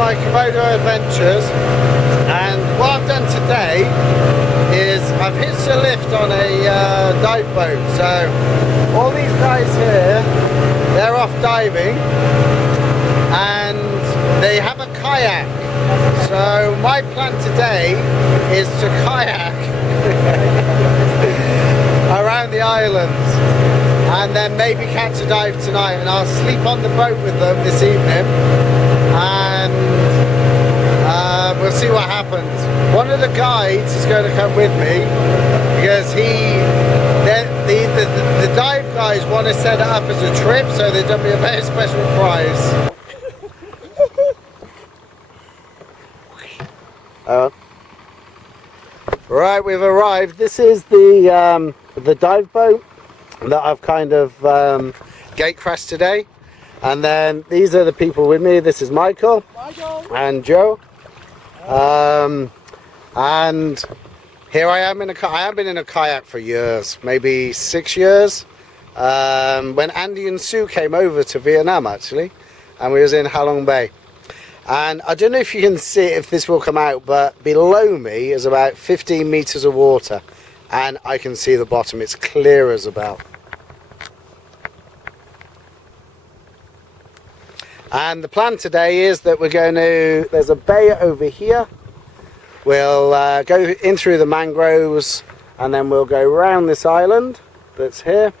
my Komodo adventures, and what I've done today is I've hitched a lift on a dive boat. So all these guys here, they're off diving and they have a kayak. So my plan today is to kayak around the islands and then maybe catch a dive tonight, and I'll sleep on the boat with them this evening, and we'll see what happens. One of the guides is going to come with me because the dive guys want to set it up as a trip, so they've done me a very special prize. Right, we've arrived. This is the dive boat that I've kind of gate crashed today, and then these are the people with me. This is Michael and Joe, and here I am in a I have been in a kayak for years, maybe 6 years, when Andy and Sue came over to Vietnam actually, and we was in Halong Bay. And I don't know if you can see if this will come out, but below me is about 15 meters of water, and I can see the bottom. It's clear as a bell. And the plan today is that we're going to, there's a bay over here. We'll go in through the mangroves, and then we'll go around this island that's here,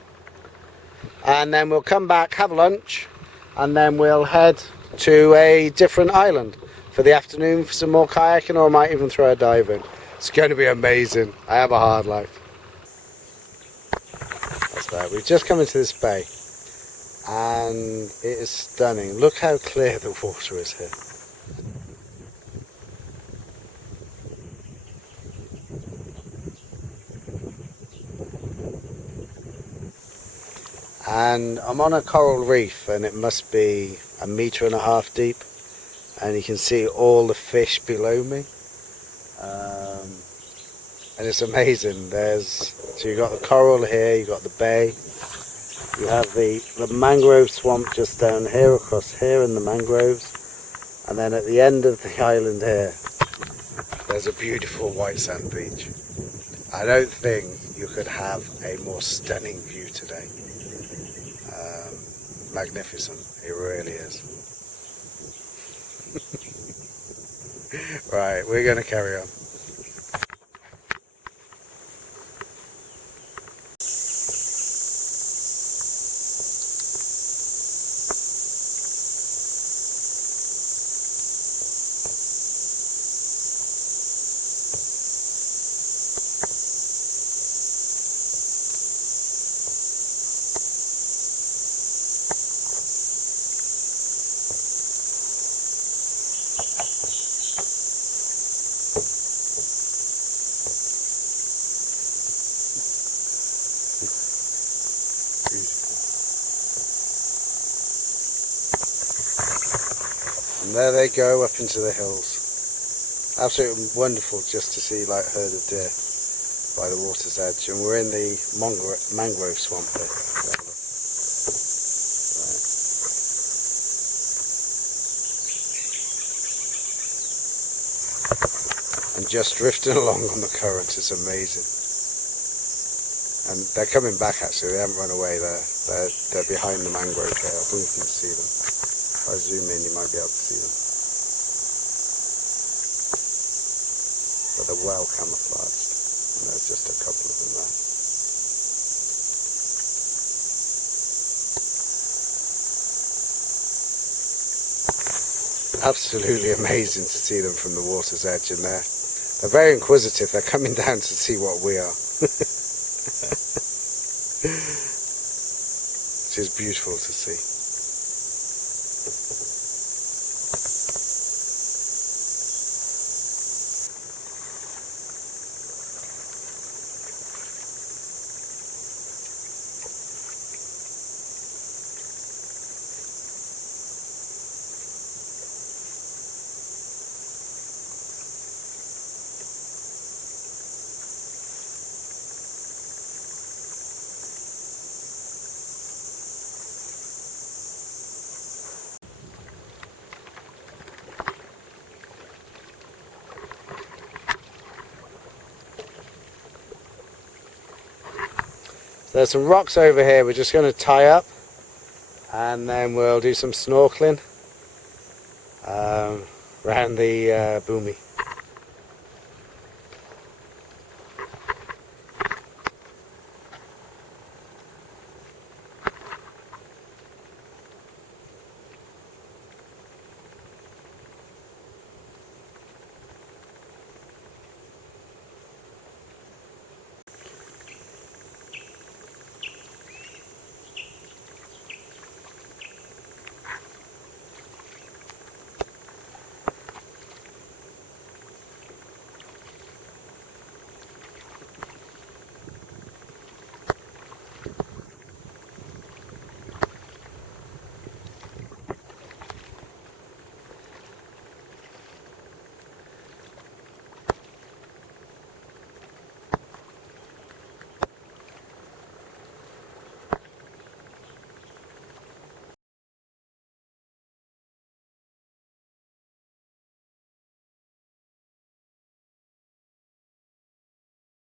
and then we'll come back, have lunch, and then we'll head to a different island for the afternoon for some more kayaking, or I might even throw a dive in. It's going to be amazing. I have a hard life. That's right, we've just come into this bay and it is stunning. Look how clear the water is here. And I'm on a coral reef, and it must be 1.5 meters deep, and you can see all the fish below me, and it's amazing. So you've got the coral here, you've got the bay, you have the mangrove swamp just down here, across here in the mangroves, and then at the end of the island here there's a beautiful white sand beach. I don't think you could have a more stunning view today. Magnificent, it really is. Right, we're going to carry on. And there they go up into the hills. Absolutely wonderful just to see like herd of deer by the water's edge, and we're in the mangrove swamp here. Right. And just drifting along on the current is amazing. And they're coming back actually, they haven't run away, they're behind the mangrove here. I don't know if you can see them. If I zoom in you might be able to see them. But they're well camouflaged, and there's just a couple of them there. Absolutely amazing to see them from the water's edge, and they're very inquisitive. They're coming down to see what we are. Which is beautiful to see. So there's some rocks over here we're just going to tie up, and then we'll do some snorkeling around the boomy.